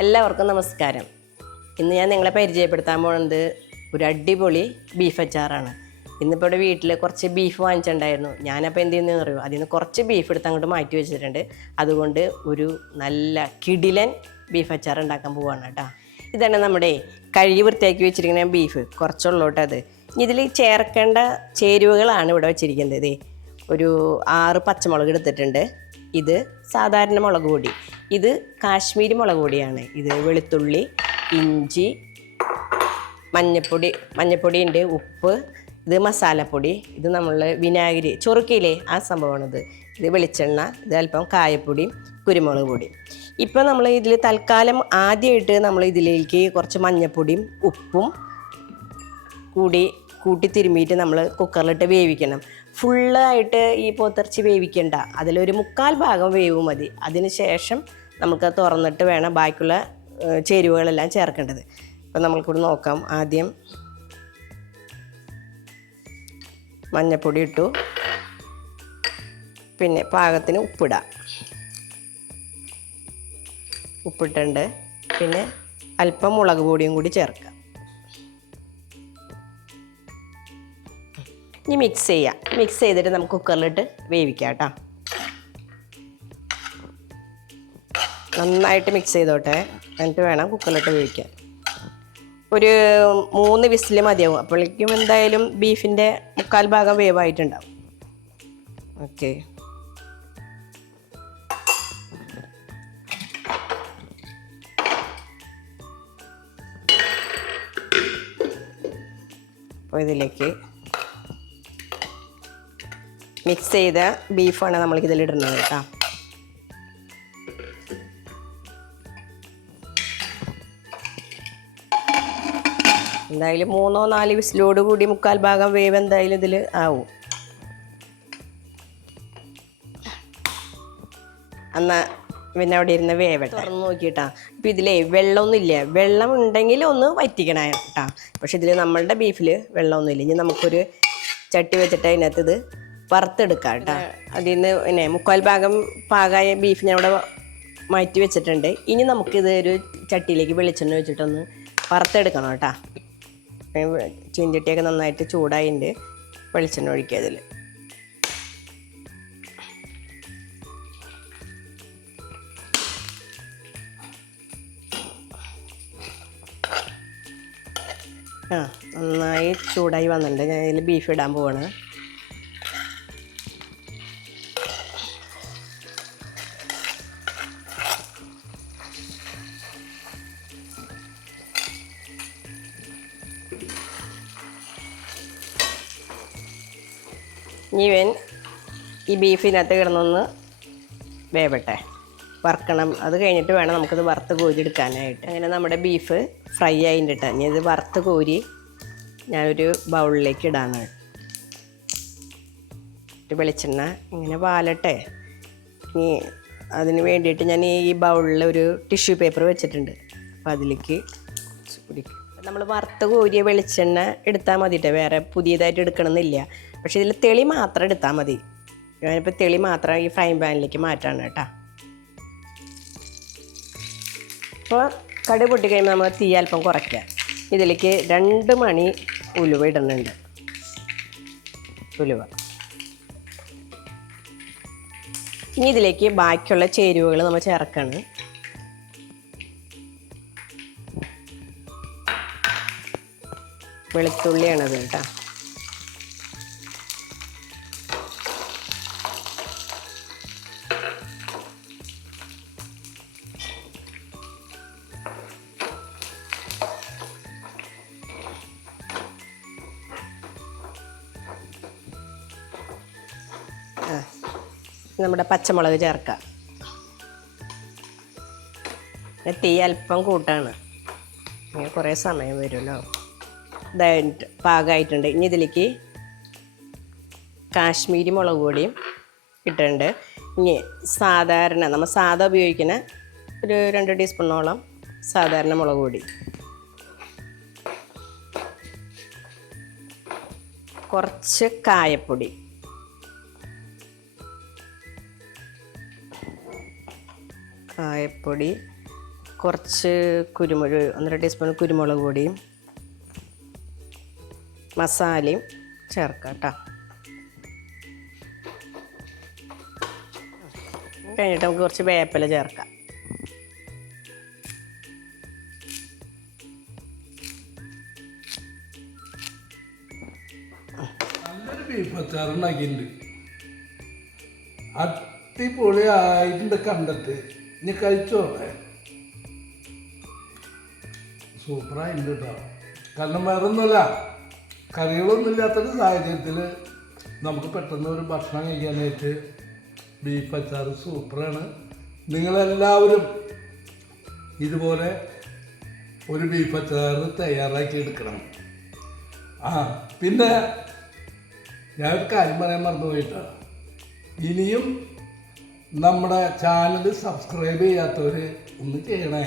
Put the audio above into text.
എല്ലാവർക്കും നമസ്കാരം. ഇന്ന് ഞാൻ നിങ്ങളെ പരിചയപ്പെടുത്താൻ പോകുന്നത് ഒരു അടിപൊളി ബീഫ് അച്ചാറാണ്. ഇന്നിപ്പോൾ ഇവിടെ വീട്ടിൽ കുറച്ച് ബീഫ് വാങ്ങിച്ചിട്ടുണ്ടായിരുന്നു. ഞാനപ്പോൾ എന്ത് ചെയ്യുന്നതെന്ന് അറിയുമോ, അതിൽ നിന്ന് കുറച്ച് ബീഫ് എടുത്ത് അങ്ങോട്ട് മാറ്റി വെച്ചിട്ടുണ്ട്. അതുകൊണ്ട് ഒരു നല്ല കിടിലൻ ബീഫ് അച്ചാർ ഉണ്ടാക്കാൻ പോവുകയാണ് കേട്ടോ. ഇതാണ് നമ്മുടെ കഴുകി വൃത്തിയാക്കി വെച്ചിരിക്കുന്ന ബീഫ്, കുറച്ചുള്ളോട്ട് അത്. ഇനി ഇതിൽ ചേർക്കേണ്ട ചേരുവകളാണ് ഇവിടെ വെച്ചിരിക്കുന്നത്. ഒരു 6 പച്ചമുളക് എടുത്തിട്ടുണ്ട്. ഇത് സാധാരണ മുളക് പൊടി, ഇത് കാശ്മീരി മുളക് പൊടിയാണ്. ഇത് വെളുത്തുള്ളി, ഇഞ്ചി, മഞ്ഞപ്പൊടി ഉണ്ട്, ഉപ്പ്, ഇത് മസാലപ്പൊടി, ഇത് നമ്മൾ വിനാഗിരി ചൊറുക്കിയില്ലേ ആ സംഭവമാണിത്. ഇത് വെളിച്ചെണ്ണ, ഇത് അല്പം കായപ്പൊടിയും കുരുമുളക് പൊടിയും. ഇപ്പം നമ്മൾ ഇതിൽ തൽക്കാലം ആദ്യമായിട്ട് നമ്മൾ ഇതിലേക്ക് കുറച്ച് മഞ്ഞപ്പൊടിയും ഉപ്പും കൂട്ടി തിരുമ്മിയിട്ട് നമ്മൾ കുക്കറിലിട്ട് വേവിക്കണം. ഫുള്ളായിട്ട് ഈ പോത്തിറച്ചി വേവിക്കണ്ട, അതിലൊരു 1/4 ഭാഗം വേവ് മതി. അതിന് ശേഷം നമുക്ക് തുറന്നിട്ട് വേണം ബാക്കിയുള്ള ചേരുവകളെല്ലാം ചേർക്കേണ്ടത്. അപ്പം നമ്മൾക്കിവിടെ നോക്കാം. ആദ്യം മഞ്ഞപ്പൊടി ഇട്ടു, പിന്നെ പാകത്തിന് ഉപ്പിടാം. ഉപ്പിട്ടുണ്ട്, പിന്നെ അല്പം മുളക് പൊടിയും കൂടി ചേർക്കാം. ഇനി മിക്സ് ചെയ്തിട്ട് നമുക്ക് കുക്കറിലിട്ട് വേവിക്കാം കേട്ടോ. നന്നായിട്ട് മിക്സ് ചെയ്തോട്ടെ, എന്നിട്ട് വേണം കുക്കറിലിട്ട് വേവിക്കാൻ. ഒരു 3 വിസിൽ മതിയാവും. അപ്പോഴേക്കും എന്തായാലും ബീഫിൻ്റെ 1/4 ഭാഗം വേവായിട്ടുണ്ടാവും. ഓക്കെ, അപ്പോൾ ഇതിലേക്ക് മിക്സ് ചെയ്ത ബീഫാണ് നമ്മൾക്ക് ഇതിലിടുന്നത് കേട്ടോ. എന്തായാലും 3-4 വിസിലോട് കൂടി 1/4 ഭാഗം വേവ് എന്തായാലും ഇതിൽ ആവും. എന്നാൽ പിന്നെ അവിടെ ഇരുന്ന് വേവട്ടെ. തുറന്ന് നോക്കിയിട്ടാ. ഇപ്പം ഇതിലേ വെള്ളമൊന്നുമില്ല. വെള്ളം ഉണ്ടെങ്കിൽ ഒന്ന് വറ്റിക്കണം കേട്ടോ. പക്ഷെ ഇതിൽ നമ്മളുടെ ബീഫിൽ വെള്ളമൊന്നുമില്ല. ഇനി നമുക്കൊരു ചട്ടി വെച്ചിട്ട് അതിനകത്ത് ഇത് വറുത്തെടുക്കാം കേട്ടോ. അതിൽ നിന്ന് പിന്നെ 1/4 ഭാഗം പാകമായ ബീഫ് ഞാൻ ഇവിടെ മാറ്റി വെച്ചിട്ടുണ്ട്. ഇനി നമുക്കിത് ഒരു ചട്ടിയിലേക്ക് വെളിച്ചെണ്ണ വെച്ചിട്ടൊന്ന് വറുത്തെടുക്കണം കേട്ടോ. ചീഞ്ചട്ടിയൊക്കെ നന്നായിട്ട് ചൂടായിട്ടുണ്ട്. വെളിച്ചെണ്ണ ഒഴിക്കുക അതിൽ. നന്നായി ചൂടായി വന്നിട്ടുണ്ട്. ഞാൻ ഇതിൽ ബീഫ് ഇടാൻ പോവാണ്. ഈ ബീഫിനകത്ത് കിടന്നൊന്ന് വേവട്ടെ, വറുക്കണം. അത് കഴിഞ്ഞിട്ട് വേണം നമുക്കിത് വറുത്ത് കോരി എടുക്കാനായിട്ട്. അങ്ങനെ നമ്മുടെ ബീഫ് ഫ്രൈ ആയിട്ടിട്ട് ഇനി ഇത് വറുത്ത് കോരി ഞാനൊരു ബൗളിലേക്ക് ഇടാണ്. വെളിച്ചെണ്ണ ഇങ്ങനെ വാലട്ടെ. ഇനി അതിന് വേണ്ടിയിട്ട് ഞാൻ ഈ ബൗളിൽ ഒരു ടിഷ്യൂ പേപ്പർ വെച്ചിട്ടുണ്ട്. അപ്പോൾ അതിലേക്ക് പിടിക്കും. നമ്മൾ വറുത്ത് കോരിയ വെളിച്ചെണ്ണ എടുത്താൽ മതിട്ടെ, വേറെ പുതിയതായിട്ട് എടുക്കണമെന്നില്ല. പക്ഷെ ഇതിൽ തെളി മാത്രം എടുത്താൽ മതി. ഞാനിപ്പോൾ തെളി മാത്രം ഈ ഫ്രൈ പാനിലേക്ക് മാറ്റാണ് കേട്ടോ. അപ്പോൾ കടുക് പൊട്ടിക്കഴിയുമ്പോൾ നമ്മൾ തീ അല്പം കുറയ്ക്കുക. ഇതിലേക്ക് 2 മണി ഉലുവ ഇടുന്നുണ്ട്. ഇനി ഇതിലേക്ക് ബാക്കിയുള്ള ചേരുവകൾ നമ്മൾ ചേർക്കണം. വെളുത്തുള്ളിയാണത് കേട്ടോ. നമ്മുടെ പച്ചമുളക് ചേർക്കാം. തീ അല്പം കൂട്ടാണ്, ഇങ്ങനെ കുറേ സമയം വരുമല്ലോ. ഇതായിട്ട് പാകമായിട്ടുണ്ട്. ഇനി ഇതിലേക്ക് കാശ്മീരി മുളക് പൊടിയും ഇട്ടിട്ടുണ്ട്. ഇനി നമ്മൾ സാധാ ഉപയോഗിക്കുന്ന ഒരു 2 ടീസ്പൂണോളം സാധാരണ മുളക് പൊടി, കുറച്ച് കായപ്പൊടി, കുറച്ച് കുരുമുളക് 1.5 ടീസ്പൂൺ കുരുമുളക് പൊടിയും മസാലയും ചേർക്കാം കേട്ടോ. കഴിഞ്ഞിട്ട് നമുക്ക് കുറച്ച് വേപ്പില ചേർക്കാം. നല്ലൊരു ബീഫ് അച്ചാർ ഉണ്ടാക്കിയിട്ടുണ്ട്, അടിപൊളിയായിട്ടുണ്ട് കണ്ടിട്ട്. ഇനി കഴിച്ചോട്ടെ. സൂപ്പറായിട്ടുണ്ട് കേട്ടോ. കാരണം വേറൊന്നുമല്ല, കറികളൊന്നും ഇല്ലാത്തൊരു സാഹചര്യത്തിൽ നമുക്ക് പെട്ടെന്ന് ഒരു ഭക്ഷണം കഴിക്കാനായിട്ട് ബീഫ് അച്ചാർ സൂപ്പറാണ്. നിങ്ങളെല്ലാവരും ഇതുപോലെ ഒരു ബീഫ് അച്ചാർ തയ്യാറാക്കി എടുക്കണം. പിന്നെ ഞാനൊരു കാര്യം പറയാൻ മറന്നുപോയിട്ടാണ്. ഇനിയും നമ്മുടെ ചാനൽ സബ്സ്ക്രൈബ് ചെയ്യാത്തവർ ഒന്ന് ചെയ്യണേ.